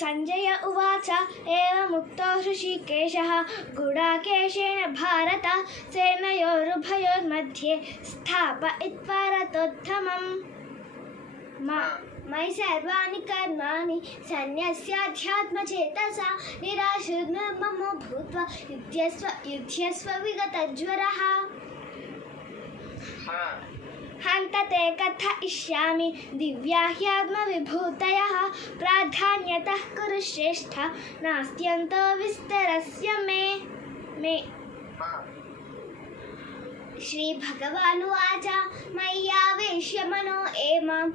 సంజయ ఉవాచ ఏవముక్తో హృషీకేశః గుడాకేశేన భారత సేనయోరుభయోర్मध्ये స్థాపయిత్వా రథోత్తమం మయి సర్వాణి కర్మాణి సన్యస్యాధ్యాత్మచేతసా నిరాశీర్నిర్మమో భూత్వా యుధ్యస్వ విగతజ్వరః. హంతతే కథయిష్యామి దివ్యా హ్యాత్మవిభూతయః ప్రాధాన్యతః కురు శ్రేష్ఠ నాస్త్యంతో విస్తరస్య మే. శ్రీ భగవానువాచ మయ్యావేశ్య మనో ఏమాం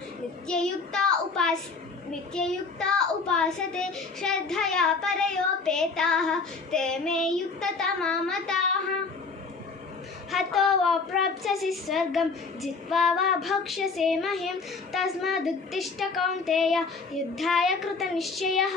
నిత్యయుక్తా ఉపాసతే శ్రద్ధయా పరయోపేతాః తే మే యుక్తతమా మతాః. హతో వా ప్రాప్స్యసి స్వర్గం జిత్వా వా భక్ష్యసే మహీం తస్మాదుత్తిష్ఠ కౌంతేయ యుద్ధాయ కృతనిశ్చయః.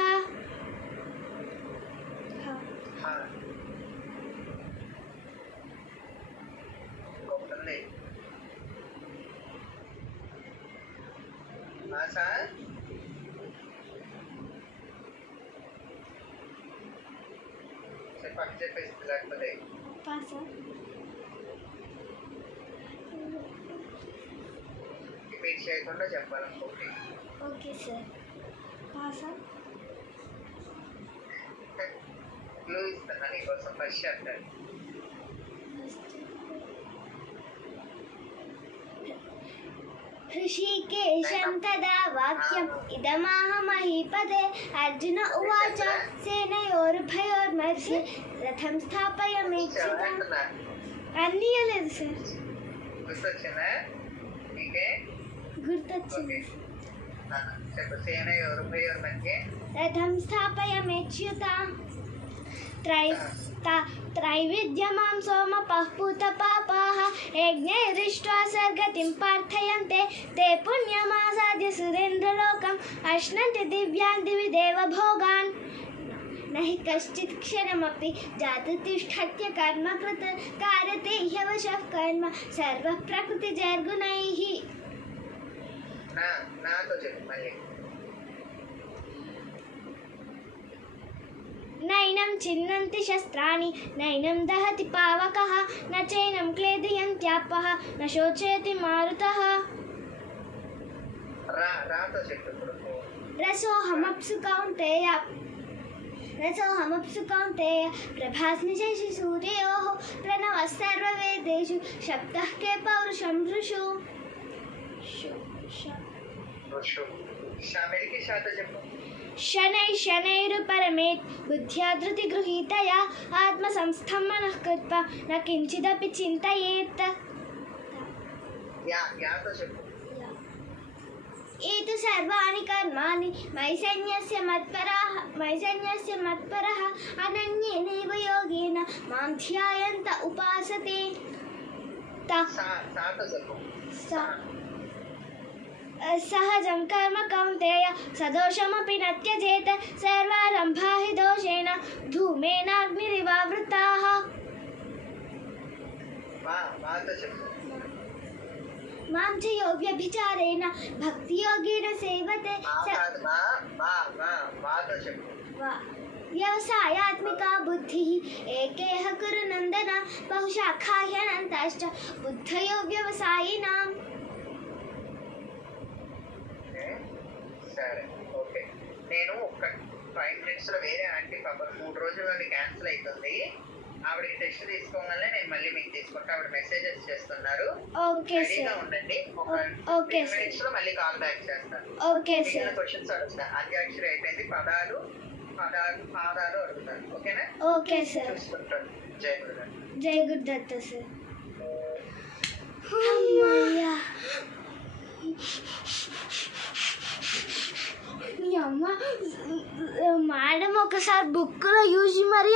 చేయకుండా చెప్పాలనుకోండి. Okay sir. క్లూ ఇస్తున్నా నీకోసం. ఫస్ట్ చెప్తాను. హృషీకేశం తదా వాక్యం ఇదమాహ మహీపదే. అర్జున ఉవాచ సేనయోరుభయోర్मध्ये రథం స్థాపయామ్యేచ్ఛితా. అన్నీ లేదు సార్. గుర్తొచ్చిందా నీకే? గుర్తొచ్చింది. చెప్పు. సేనయోరుభయోర్मध्ये రథం స్థాపయామ్యేచ్ఛితా. त्रैविध्यमां सोमपः पूतपापाः यज्ञैर्दृष्ट्वा स्वर्गतिं प्रार्थयन्ते ते पुण्यमासाद्य सुरेन्द्रलोकम् अश्नन्ति दिव्यान् दिवि देवभोगान्. न हि कश्चित् क्षणमपि जातुतिष्ठत्य कर्मकृत् कारते ह्यवशः कर्म सर्वः प्रकृतिजैर्गुणैः. नैनं छिन्नन्ति शस्त्राणि नैनं दहति पावकः न चैनं क्लेदयन्त्यापः न शोचयति मारुतः. रसोऽहमप्सु कौन्तेय प्रभास्मि शशि सूर्ययोः प्रणवः सर्ववेदेषु शब्दः के पौरुषं ऋषु. शनैरुपरमेत् बुद्ध्या धृतिगृहीतया आत्मसंस्थं मनः कृत्वा न किञ्चिदपि चिन्तयेत्. एतु सर्वाणि कर्माणि मयि सन्न्यस्य मत्परः अनन्येनैव योगेन मां ध्यायन्त उपासते. सहजं कर्म कौन्तेय सदोषमपि न त्यजेत् सर्वारम्भा हि दोषेण धूमेनाग्निरिवावृताः. मां च यो व्यभिचारेण भक्तियोगेन सेवते व्यवसायात्मिका बुद्धिः एकेह कुरु नन्दन बहुशाखा ह्यनन्ताश्च बुद्धयो व्यवसायिनाम्. సరే, ఓకే. నేను ఒక 5 minutes లో వేరే ఆంటీ పాపం 3 రోజుల్లో క్యాన్సిల్ అవుతుంది. ఆవిడకి టెస్ట్ తీసుకోగానే నేను మళ్ళీ మీకు తీసుకుంటా. ఆవిడ మెసేజెస్ చేస్తున్నారు. రెడీగా ఉండండి. ఒక 10 minutes లో మళ్ళీ కాల్ బ్యాక్ చేస్తాను. క్వశ్చన్స్ అడుగుతా. అంత్యాక్షరి అయిపోయింది. పాదాలు అడుగుతాను. ఓకేనా? Okay sir. చూసుకుంటాను. జై గురుదత్త. జై గురుదత్త సార్. మేడం ఒకసారి బుక్లో చూసి మరి